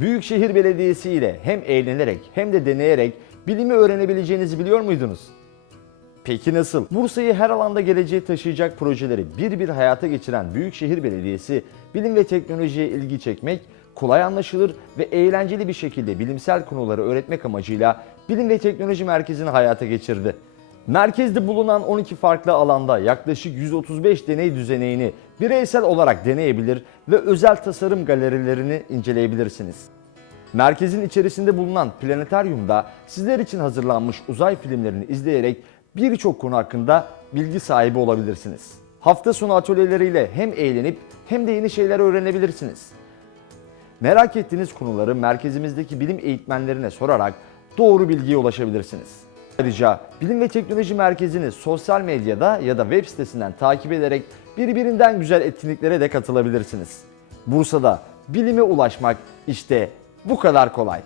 Büyükşehir Belediyesi ile hem eğlenerek hem de deneyerek bilimi öğrenebileceğinizi biliyor muydunuz? Peki nasıl? Bursa'yı her alanda geleceğe taşıyacak projeleri bir bir hayata geçiren Büyükşehir Belediyesi bilim ve teknolojiye ilgi çekmek, kolay anlaşılır ve eğlenceli bir şekilde bilimsel konuları öğretmek amacıyla Bilim ve Teknoloji Merkezi'ni hayata geçirdi. Merkezde bulunan 12 farklı alanda yaklaşık 135 deney düzeneğini bireysel olarak deneyebilir ve özel tasarım galerilerini inceleyebilirsiniz. Merkezin içerisinde bulunan planetaryumda sizler için hazırlanmış uzay filmlerini izleyerek birçok konu hakkında bilgi sahibi olabilirsiniz. Hafta sonu atölyeleriyle hem eğlenip hem de yeni şeyler öğrenebilirsiniz. Merak ettiğiniz konuları merkezimizdeki bilim eğitmenlerine sorarak doğru bilgiye ulaşabilirsiniz. Ayrıca Bilim ve Teknoloji Merkezi'ni sosyal medyada ya da web sitesinden takip ederek birbirinden güzel etkinliklere de katılabilirsiniz. Bursa'da bilime ulaşmak işte bu kadar kolay.